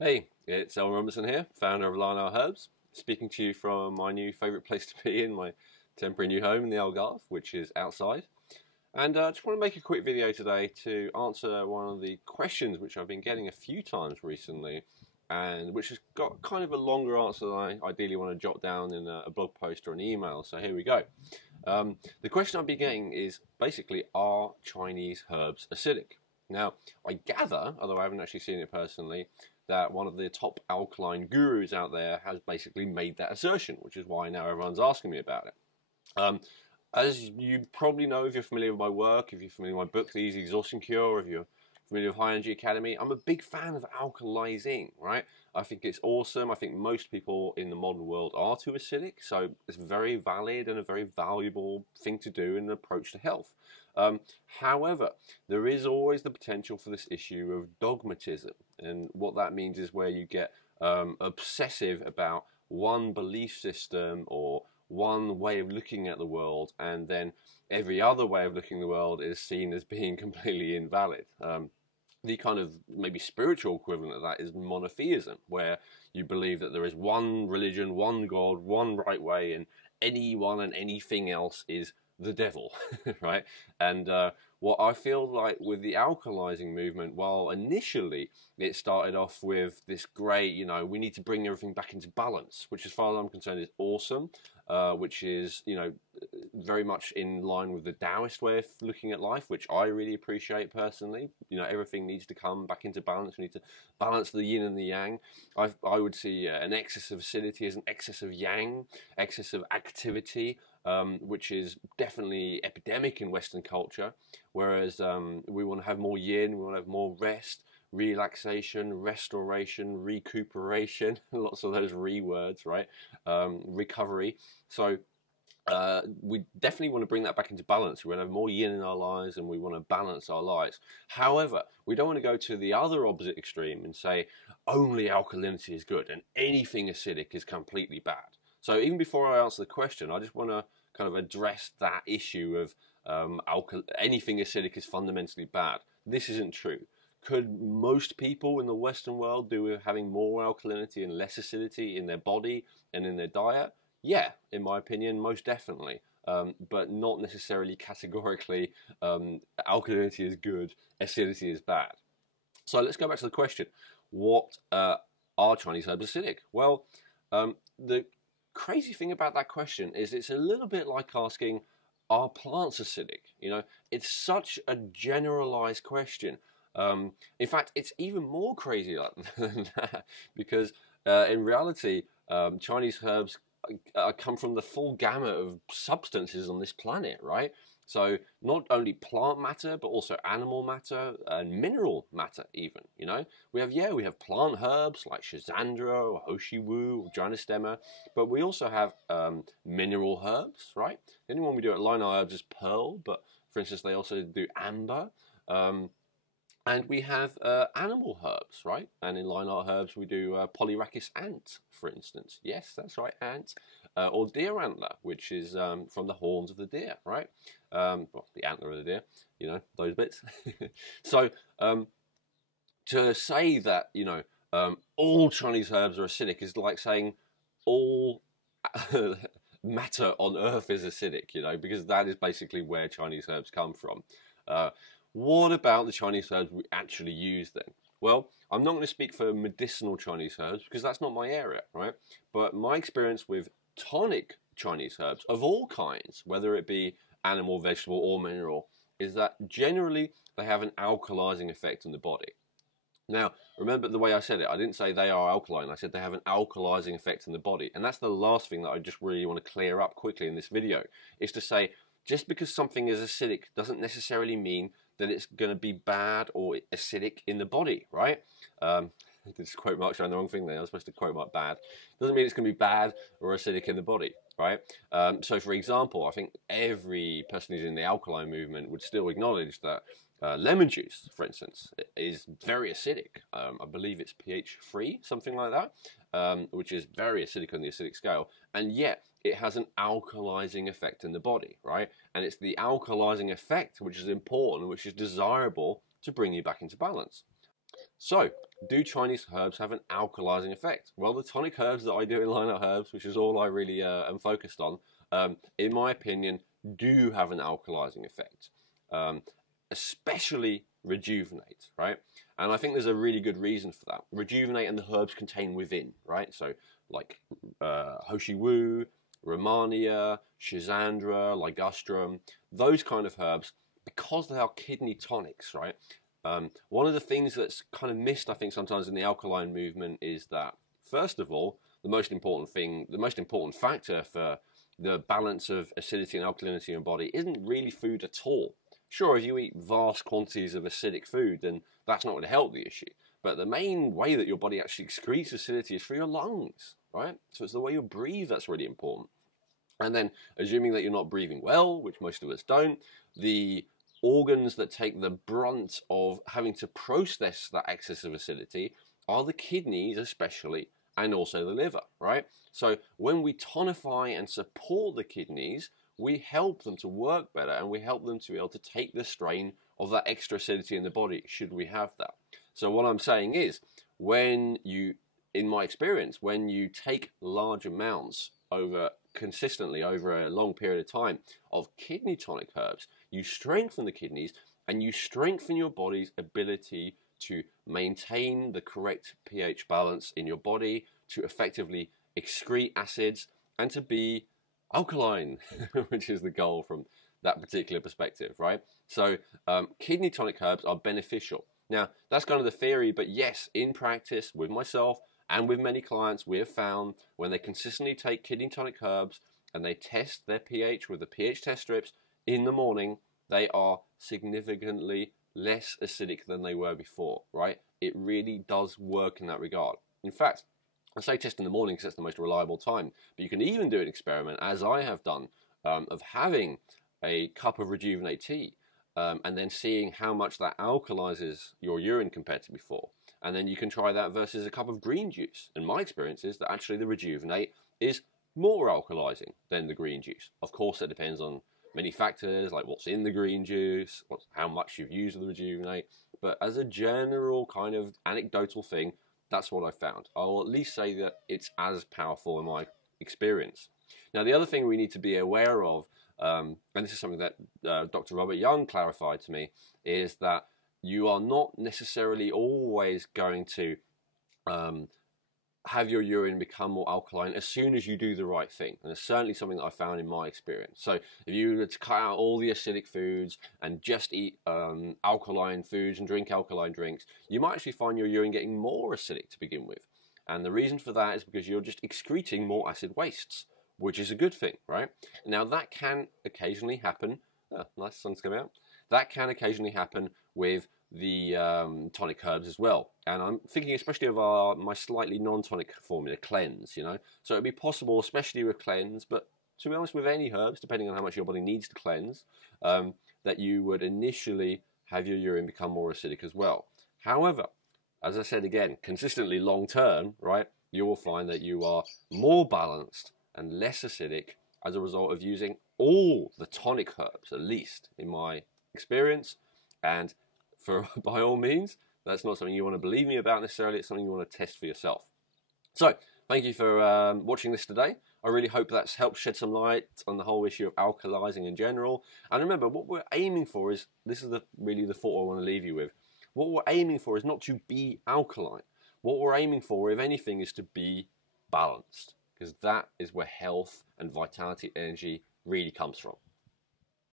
Hey, it's Elwin Robinson here, founder of Alkaline Herbs, speaking to you from my new favourite place to be in, my temporary new home in the Algarve, which is outside. And I just want to make a quick video today to answer one of the questions which I've been getting a few times recently, and which has got kind of a longer answer than I ideally want to jot down in a blog post or an email. So here we go. The question I've been getting is basically, are Chinese herbs acidic? Now, I gather, although I haven't actually seen it personally, that one of the top alkaline gurus out there has basically made that assertion, which is why now everyone's asking me about it. As you probably know, if you're familiar with my work, if you're familiar with my book, The Easy Exhaustion Cure, or if you're familiar with High Energy Academy, I'm a big fan of alkalizing, right? I think it's awesome. I think most people in the modern world are too acidic, so it's very valid and a very valuable thing to do in an approach to health. However, there is always the potential for this issue of dogmatism, and what that means is where you get obsessive about one belief system or one way of looking at the world, and then every other way of looking at the world is seen as being completely invalid. The kind of maybe spiritual equivalent of that is monotheism, where you believe that there is one religion, one God, one right way, and anyone and anything else is the devil, right? And what I feel like with the alkalizing movement, while initially it started off with this great, we need to bring everything back into balance, which as far as I'm concerned is awesome, which is, very much in line with the Taoist way of looking at life, which I really appreciate personally. Everything needs to come back into balance. We need to balance the yin and the yang. I would see an excess of acidity as an excess of yang, excess of activity, which is definitely epidemic in Western culture, whereas we want to have more yin, we want to have more rest, relaxation, restoration, recuperation, lots of those words, right? Recovery. So we definitely want to bring that back into balance. We want to have more yin in our lives and we want to balance our lives. However, we don't want to go to the other opposite extreme and say only alkalinity is good and anything acidic is completely bad. So even before I answer the question, I just want to kind of address that issue of anything acidic is fundamentally bad. This isn't true. Could most people in the Western world do with having more alkalinity and less acidity in their body and in their diet? Yeah, in my opinion, most definitely. But not necessarily categorically alkalinity is good, acidity is bad. So let's go back to the question. What are Chinese herbs acidic? Well, the crazy thing about that question is it's a little bit like asking, are plants acidic? It's such a generalized question. In fact, it's even more crazy than that because in reality, Chinese herbs come from the full gamut of substances on this planet, right? So not only plant matter, but also animal matter and mineral matter even, We have plant herbs like Schizandra or Hoshi Wu or Gynostema, but we also have mineral herbs, right? The only one we do at Alkaline Herbs is pearl, but for instance, they also do amber. And we have animal herbs, right? And in line art herbs, we do polyrachis ant, for instance. Yes, that's right, ant. Or deer antler, which is from the horns of the deer, right? Well, the antler of the deer, those bits. So to say that, all Chinese herbs are acidic is like saying all matter on earth is acidic, because that is basically where Chinese herbs come from. What about the Chinese herbs we actually use then? Well, I'm not going to speak for medicinal Chinese herbs because that's not my area, right? But my experience with tonic Chinese herbs of all kinds, whether it be animal, vegetable, or mineral, is that generally they have an alkalizing effect on the body. Now, remember the way I said it, I didn't say they are alkaline, I said they have an alkalizing effect on the body. And that's the last thing that I just really want to clear up quickly in this video, is to say, just because something is acidic doesn't necessarily mean that it's going to be bad or acidic in the body, right? I did quote marks around the wrong thing there. I was supposed to quote mark bad. Doesn't mean it's going to be bad or acidic in the body, right? So, for example, I think every person who's in the alkaline movement would still acknowledge that lemon juice, for instance, is very acidic. I believe it's pH 3, something like that, which is very acidic on the acidic scale. And yet, it has an alkalizing effect in the body, right? And it's the alkalizing effect which is important, which is desirable to bring you back into balance. So, do Chinese herbs have an alkalizing effect? Well, the tonic herbs that I do in Line Out Herbs, which is all I really am focused on, in my opinion, do have an alkalizing effect, especially rejuvenate, right? And I think there's a really good reason for that. Rejuvenate and the herbs contained within, right? So, like Hoshi Wu, Romania, Schisandra, Ligustrum, those kind of herbs, because they are kidney tonics, right? One of the things that's kind of missed, I think, sometimes in the alkaline movement is that, first of all, the most important factor for the balance of acidity and alkalinity in your body isn't really food at all. Sure, if you eat vast quantities of acidic food, then that's not going to help the issue. But the main way that your body actually excretes acidity is through your lungs, right? So it's the way you breathe that's really important. And then, assuming that you're not breathing well, which most of us don't, the organs that take the brunt of having to process that excess of acidity are the kidneys especially, and also the liver, right? So when we tonify and support the kidneys, we help them to work better, and we help them to be able to take the strain of that extra acidity in the body, should we have that. So what I'm saying is, in my experience, when you take large amounts consistently over a long period of time of kidney tonic herbs, you strengthen the kidneys and you strengthen your body's ability to maintain the correct pH balance in your body, to effectively excrete acids, and to be alkaline, which is the goal from that particular perspective, right? So kidney tonic herbs are beneficial. Now, that's kind of the theory, but yes, in practice, with myself and with many clients, we have found when they consistently take kidney tonic herbs and they test their pH with the pH test strips in the morning, they are significantly less acidic than they were before, right? It really does work in that regard. In fact, I say test in the morning because that's the most reliable time, but you can even do an experiment, as I have done, of having a cup of Rejuvenate tea and then seeing how much that alkalizes your urine compared to before. And then you can try that versus a cup of green juice. And my experience is that actually the Rejuvenate is more alkalizing than the green juice. Of course, it depends on many factors, like what's in the green juice, how much you've used of the Rejuvenate. But as a general kind of anecdotal thing, that's what I found. I'll at least say that it's as powerful in my experience. Now, the other thing we need to be aware of, and this is something that Dr. Robert Young clarified to me, is that you are not necessarily always going to have your urine become more alkaline as soon as you do the right thing. And it's certainly something that I found in my experience. So if you were to cut out all the acidic foods and just eat alkaline foods and drink alkaline drinks, you might actually find your urine getting more acidic to begin with. And the reason for that is because you're just excreting more acid wastes, which is a good thing, right? Now that can occasionally happen. Oh, nice, sun's come out. That can occasionally happen with the tonic herbs as well. And I'm thinking especially of my slightly non-tonic formula, cleanse, you know. So it'd be possible, especially with cleanse, but to be honest, with any herbs, depending on how much your body needs to cleanse, that you would initially have your urine become more acidic as well. However, as I said again, consistently long term, right, you will find that you are more balanced and less acidic as a result of using all the tonic herbs, at least in my experience. And by all means, that's not something you want to believe me about necessarily, it's something you want to test for yourself. So, thank you for watching this today. I really hope that's helped shed some light on the whole issue of alkalizing in general. And remember, what we're aiming for is, this is really the thought I want to leave you with. What we're aiming for is not to be alkaline. What we're aiming for, if anything, is to be balanced. Because that is where health and vitality, energy really comes from.